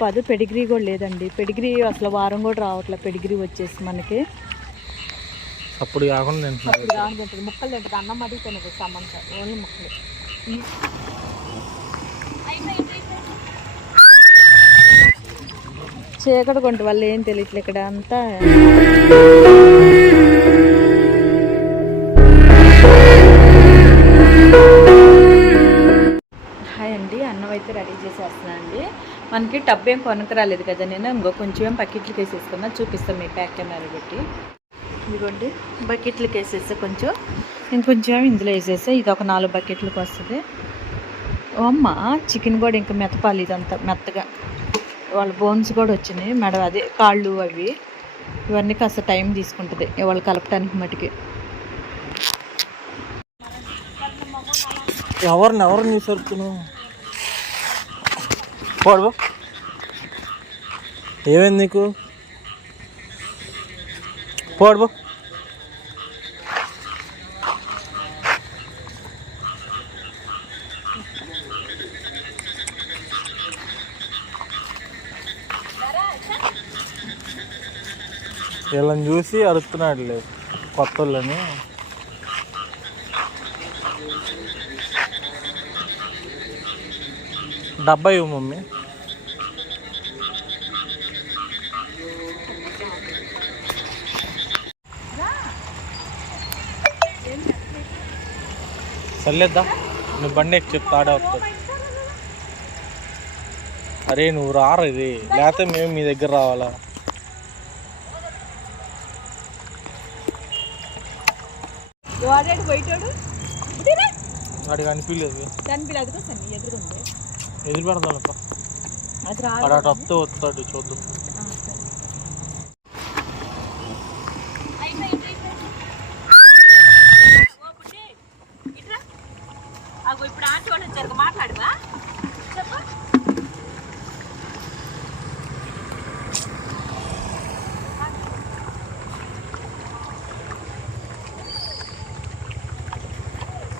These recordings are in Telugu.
సరిపోదు పెడిగ్రీ కూడా లేదండి. పెడిగ్రీ అసలు వారం కూడా రావట్లే. పెడిగ్రీ వచ్చేసి మనకి. అప్పుడు కాకుండా తింటుంది. ముక్కలు తింటుంది. అన్నం అది తినదు సమంత. ఓన్లీ ముక్కలు. చీకటి కొంట వల్ల ఏం తెలియట్లే ఇక్కడ అంతా. హాయ్ అండి. అన్నం అయితే రెడీ చేసేస్తున్నాను అండి మనకి టబ్ ఏం కొనక రాలేదు కదా నేను. ఇంకో కొంచెం ఏం బకెట్లకి వేసేసుకున్నా చూపిస్తాను మీ ప్యాక్ కెమెరా పెట్టి. ఇదిగోండి బకెట్లకి వేసేస్తే కొంచెం. ఇంకొంచెం ఇందులో వేసేస్తే ఇది ఒక నాలుగు బకెట్లకు వస్తుంది. అమ్మ చికెన్ కూడా ఇంకా మెత్తపాలి ఇదంతా మెత్తగా. వాళ్ళ బోన్స్ కూడా వచ్చినాయి. మెడ అదే కాళ్ళు అవి. ఇవన్నీ కాస్త టైం తీసుకుంటుంది. వాళ్ళు కలపటానికి మటుకి. ఎవరిని ఎవరిని సరుకును పోడు ఏమైంది నీకు? పోడు వీళ్ళని చూసి అరుస్తున్నాడులే కొత్త వాళ్ళని డబ్బా ఇవ్వు మమ్మీ. చల్లేద్దా నువ్వు బండి ఎక్కి చెప్తా ఆడే వస్తుంది అరే నువ్వు రారు ఇది? లేకపోతే మేము మీ దగ్గర రావాలా? వాడాడు పోయిటాడు? వాడికి అనిపించలేదు ఎదురుంది ఎదురు వస్తాడు చూద్దాం. ఇప్పుడు మాట్లాడవా చెప్పు.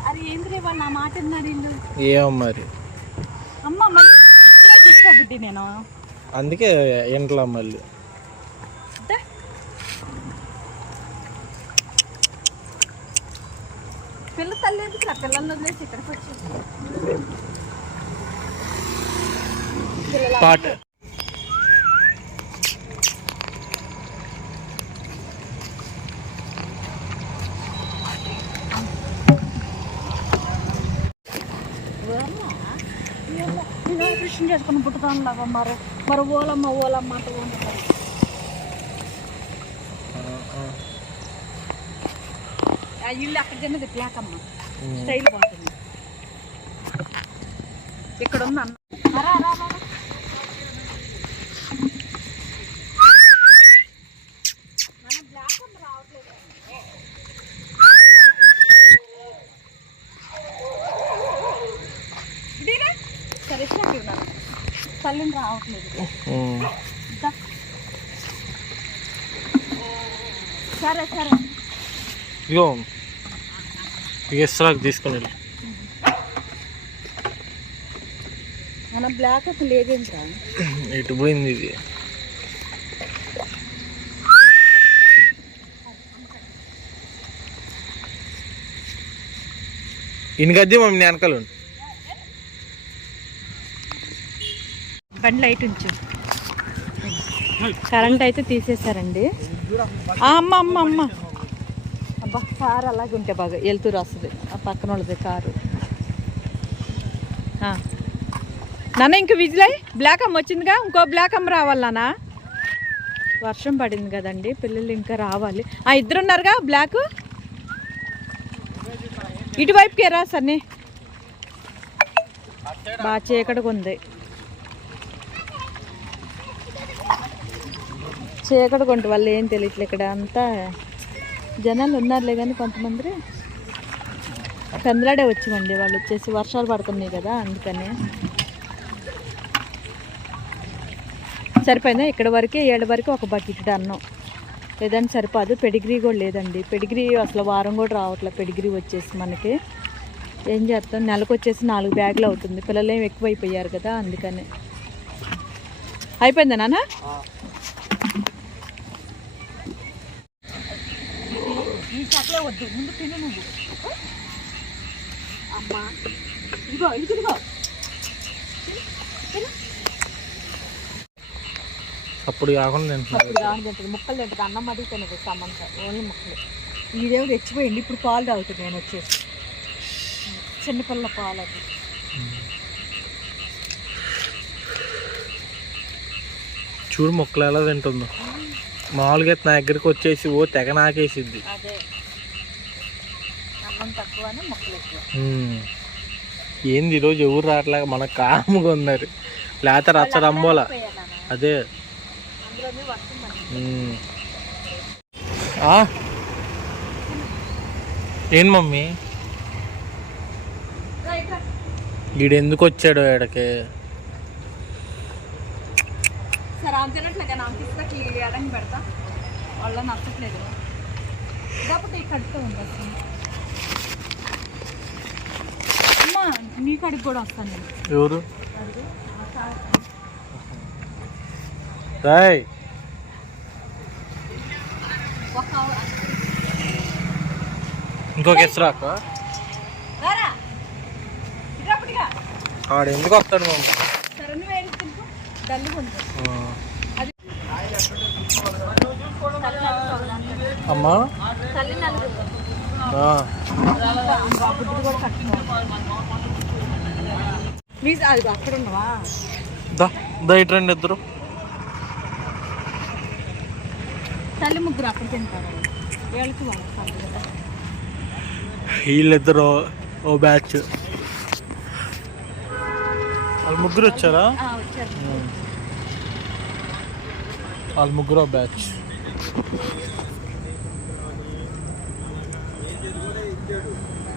అరే ఏంద్రే వాళ్ళు నా మాట ఏమో మరి. బుడ్డి నేను అందుకే ఇంట్లో మళ్ళీ. పిల్ల తల్లి ఎందుకు రా? పిల్లల్ని వదిలేసి ఇక్కడికి వచ్చి. పాట. కృష్ణ చేసుకుని పుట్టుతాను లాగా మరి మరి ఓలమ్మ ఓలమ్మ అంటూ ఉంటారు ఆ ఇల్లు అక్కడ తిన్నది బ్లాక్ అమ్మ స్టైల్ బాగుంటుంది ఇక్కడ ఉంది అన్న రా, రా, రా, రా. నాన్న, black అమ్మ రావట్లేదు. ఇదేనా? సరే షాప్ ఇవ్వనాను తల్లిని రావట్లేదు. సరే సరే. ఇగో ఇస్త్రాకు తీసుకుని వెళ్ళు. మన బ్లాక్ అప్ లేదేంట్రా? ఇటు పోయింది ఇది? ఇన్ని గద్ది మమ్మీ నేను బండి లైట్ ఉంచు. కరెంట్ అయితే తీసేశారండి. అమ్మ అమ్మ అమ్మ. అబ్బా కారు అలాగే ఉంటే బాగా వెళ్తూరు వస్తుంది ఆ పక్కన వాళ్ళది కారు. నాన్న ఇంక విజిలై? బ్లాక్ అమ్మ వచ్చిందిగా? ఇంకో బ్లాక్ అమ్మ రావాలి నాన్న? వర్షం పడింది కదండి పిల్లలు ఇంకా రావాలి. ఆ ఇద్దరున్నారుగా బ్లాక్? ఇటువైపుకి రా సన్నీ. బాగా చీకటిగా ఉంది. చీకటి కొంట వాళ్ళు ఏం తెలియట్లే ఇక్కడ అంతా జనాలు ఉన్నారులే కానీ కొంతమంది కందలాడే వచ్చామండి వాళ్ళు వచ్చేసి వర్షాలు పడుతున్నాయి కదా అందుకని. సరిపోయిందా? ఇక్కడ వరకే ఏడు వరకు ఒక బకెట్ అన్నం లేదంటే సరిపోదు. పెడిగ్రీ కూడా లేదండి. పెడిగ్రీ అసలు వారం కూడా రావట్లే. పెడిగ్రీ వచ్చేసి మనకి. ఏం చేస్తాం? నెలకు వచ్చేసి నాలుగు బ్యాగులు అవుతుంది. పిల్లలు ఎక్కువ ఎక్కువైపోయారు కదా అందుకని. అయిపోయిందా నాన్న? ఈ చక్కలే వద్దు. ముందు తిను నువ్వు. అమ్మా. ఇదిగో ఇది ఇదిగో. అప్పుడు కాకుండా తింటుంది. ముక్కలు తింటుంది. అన్నం అది తినదు సమంత. ఓన్లీ ముక్కలు. ఈడేమో తెచ్చిపోయింది ఇప్పుడు పాలు తాగుతుంది నేను వచ్చేసి. చిన్నపిల్ల పాలు అది. చూడు మొక్కలు ఎలా తింటుందో. మామూలుగా నా దగ్గరికి వచ్చేసి ఓ తెగ నాకేసిద్ది. ఏంది ఈరోజు ఎవరు రావట్లేక మన కాముగా ఉన్నారు. లేకపోతే రచ్చ రంబోలా పోయాలన్నా. అదే? ఏం మమ్మీ. వీడు ఎందుకు వచ్చాడు ఈడకి? ఆమె తినట్లేదు నాకు ఇస్తా పెడతా. వాళ్ళ నచ్చట్లేదు. ఈ కడుపుతో ఉండొచ్చు అమ్మా నీ కూడా వస్తాను నేను. ఎవరు? రాయ్. ఇంకొక ఇసురాక ఆడు ఎందుకు వస్తాడు మమ్మీ సరే నువ్వు ఏంటి తింటూ డల్లు ఉంది ఆ. అది అమ్మా తల్లి నలుగురు ఆ. బుద్ధి కూడా కట్టుకోవాలి ప్లీజ్ అది అక్కడ ఉండవా దా దా రండి ఇద్దరు. తల్లి ముగ్గురు అక్కడ తింటారు. వీళ్ళకి వాళ్ళు కదా. వీళ్ళిద్దరు ఓ బ్యాచ్. వాళ్ళు ముగ్గురు వచ్చారు? వాళ్ళు ముగ్గురు బ్యాచ్. ఇచ్చాడు